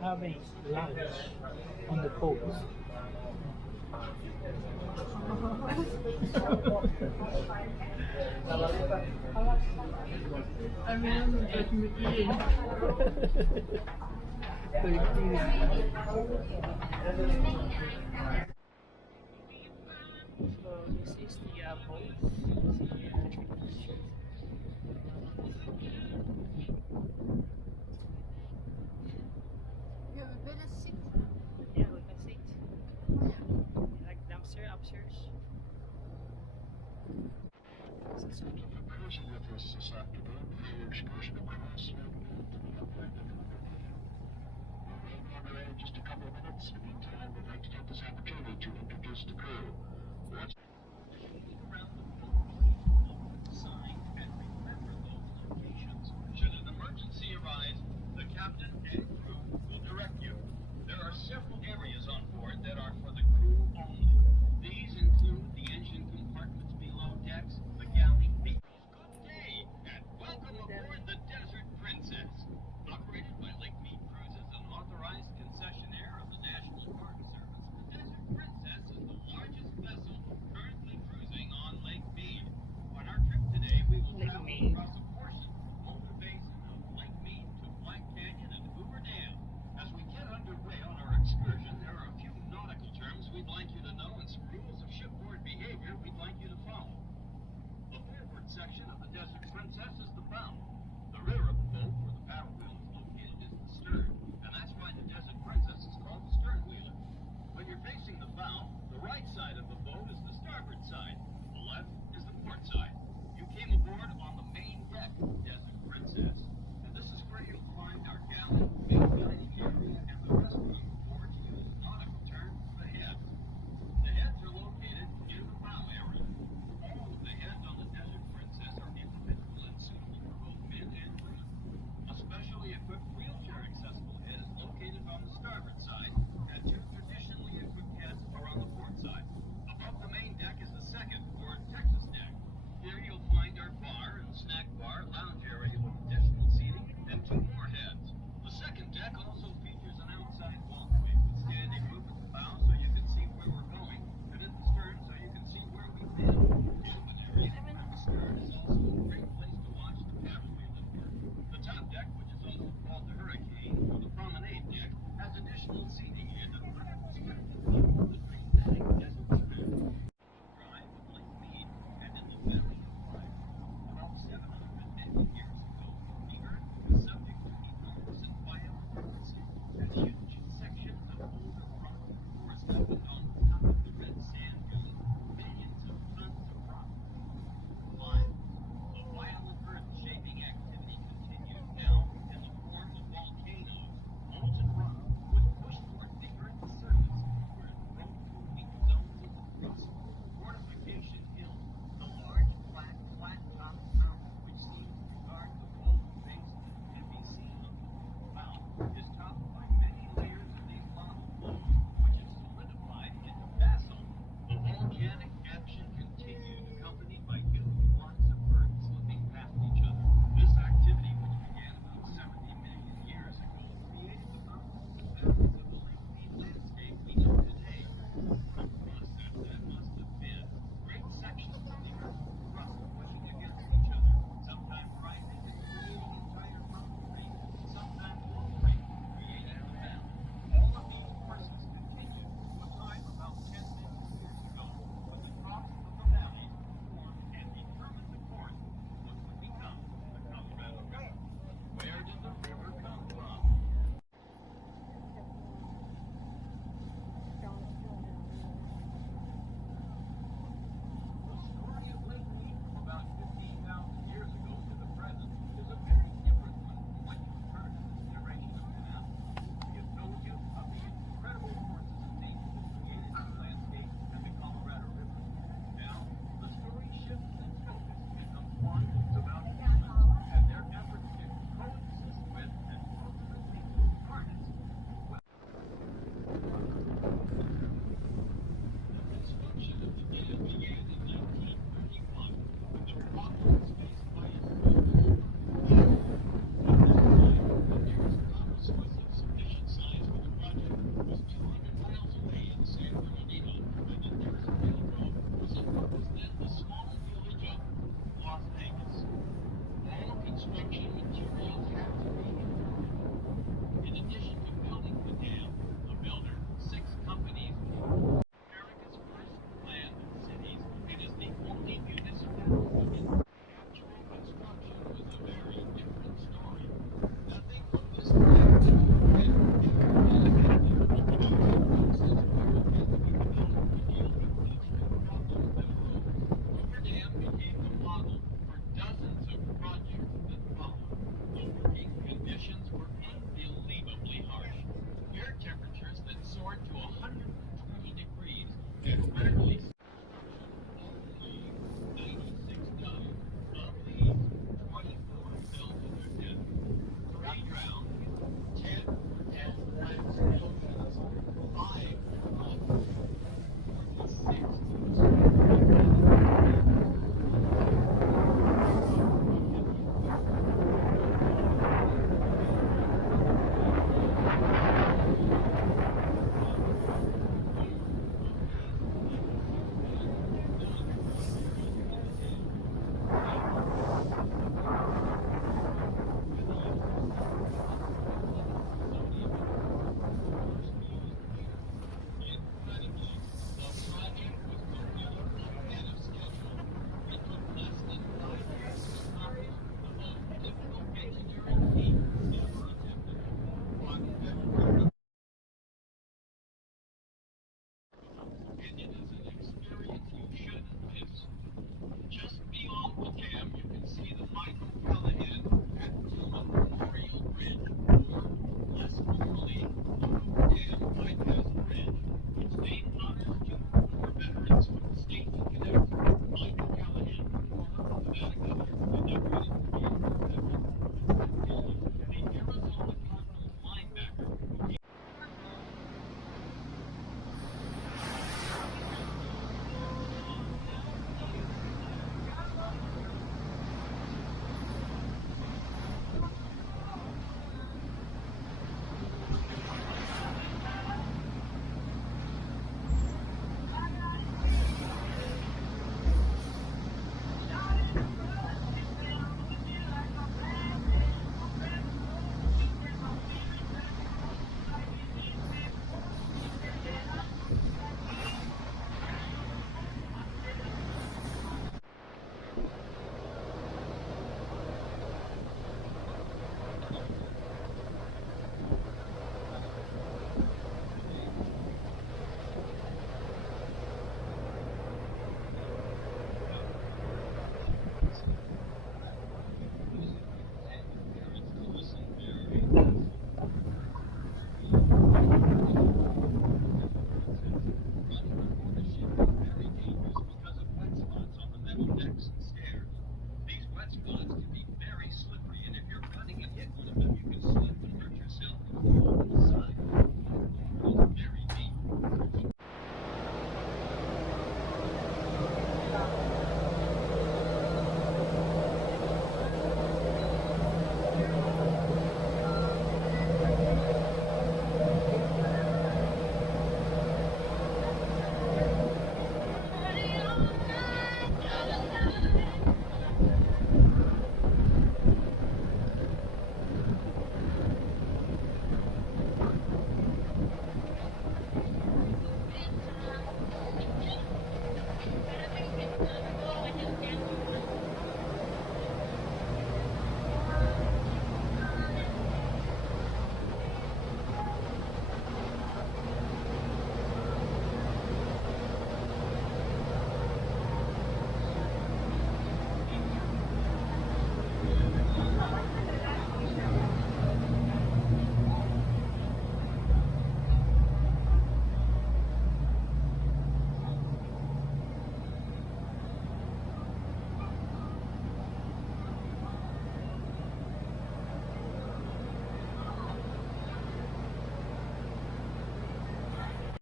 having lunch on the boat. I mean, let me eat. 13. So this is the boat. You have a better seat. Yeah, we can sit. Like dumpster upstairs. Thank you for cruising with us this afternoon for your excursion across Redwood to the upland of River View. We'll be on the road in just a couple of minutes. In the meantime, we'd like to take this opportunity to introduce the crew. Once around the boat, sign and remember those locations. Should an emergency arise, the captain and crew will direct you. There are several areas on board that are for the crew only. These include the engine compartments below decks, the galley, the good day, and welcome aboard the Desert Princess. Operated by Lake Mead Cruises, an authorized concessionaire of the National Park Service, the Desert Princess is the largest vessel currently cruising on Lake Mead. On our trip today, we will travel across a portion of the Boulder Basin of Lake Mead to Black Canyon and Hoover Dam. As we get underway on our excursion, there are a few nautical terms we'd like you to know and some rules of shipboard behavior we'd like you to follow. The forward section of the Desert Princess is the bow. The rear of the boat, where the paddle wheel is located, is the stern, and that's why the Desert Princess is called the stern wheeler. When you're facing the bow, the right side of the boat is the starboard side. The left is the port side. You came aboard on the main deck of the Desert Princess, and this is where you'll find our galley, main dining area, and the restroom, or to use a nautical term, the heads. The heads are located near the bow area. All of the heads on the Desert Princess are individual and suitable for both men and women. A specially equipped wheelchair accessible head is located on the starboard side, and two traditionally equipped heads are on the port side. Above the main deck is the second, or Texas deck. Here you'll find our bar and snack bar, lounge area with additional seating, and two more heads. The second deck also features an outside walkway with standing room at the bow so you can see where we're going, and at the stern so you can see where we've been. The open area at the stern is also a great place to watch the paddle wheel at work. The top deck, which is also called the Hurricane, or the Promenade deck, has additional seating in it. The dramatic desert strip. Drive of Lake Mead and in the Valley of Fire. About 750 years ago, the earth was subject to enormous and violent earthquakes, and the